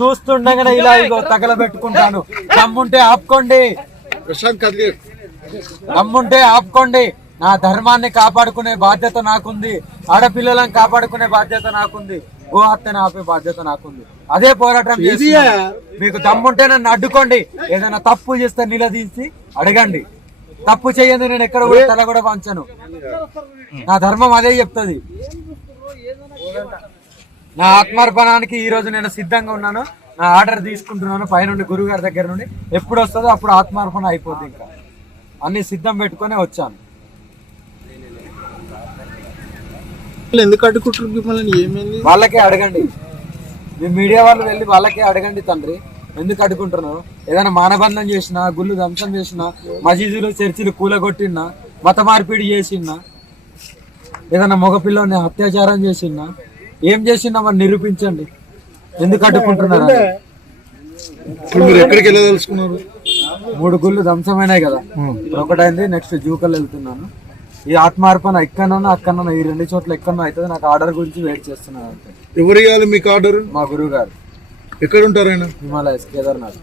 చూస్తుండగానే ఇలా ఇగో తగలబెట్టుకుంటాను. దమ్ముంటే ఆపుకోండి, దమ్ముంటే ఆపుకోండి. నా ధర్మాన్ని కాపాడుకునే బాధ్యత నాకుంది, ఆడపిల్లలను కాపాడుకునే బాధ్యత నాకుంది, గో హత్యను ఆపే బాధ్యత నాకుంది. అదే పోరాటం చేసి మీకు దమ్ముంటే నన్ను అడ్డుకోండి. ఏదైనా తప్పు చేస్తే నిలదీసి అడగండి. తప్పు చేయండి, నేను ఎక్కడ కూడా తల కూడా వంచను. నా ధర్మం అదే చెప్తుంది. నా ఆత్మార్పణానికి ఈ రోజు నేను సిద్ధంగా ఉన్నాను. నా ఆర్డర్ తీసుకుంటున్నాను పైనుండి, గురుగారి దగ్గర నుండి. ఎప్పుడు వస్తుందో అప్పుడు ఆత్మార్పణ అయిపోద్ది. ఇంకా అన్ని సిద్ధం పెట్టుకునే వచ్చాను. ఎందుకు అడ్డుకుంటున్నారు మిమ్మల్ని? ఏమైంది? వాళ్ళకే అడగండి, మీ మీడియా వాళ్ళు వెళ్ళి వాళ్ళకే అడగండి తండ్రి, ఎందుకు అడ్డుకుంటున్నారు? ఏదైనా మానబంధం చేసినా, గుళ్ళు ధ్వంసం చేసినా, మసీదులు చర్చిలు కూలగొట్టినా, మత మార్పిడి చేసినా, ఏదైనా మగపిల్లని అత్యాచారం చేసినా, ఏం చేసినా మరి నిరూపించండి. ఎందుకు అడ్డుకుంటున్నారు? మీరు ఎక్కడికి వెళ్ళదలుచుకున్నారు? 3 గుళ్ళు ధ్వంసమైనాయి కదా, ఒకటైంది. నెక్స్ట్ జూకల్ వెళ్తున్నాను. ఈ ఆత్మార్పణ ఎక్కడన్నా అక్కడన్నా, ఈ 2 చోట్ల ఎక్కడన్నా అవుతుంది. నాకు ఆర్డర్ గురించి వెయిట్ చేస్తున్నాను అంతే. ఎవరు ఇవ్వాలి మీకు ఆర్డర్? మా గురువు గారు. ఎక్కడ ఉంటారు ఆయన? హిమాలయస్, కేదార్నాథ్.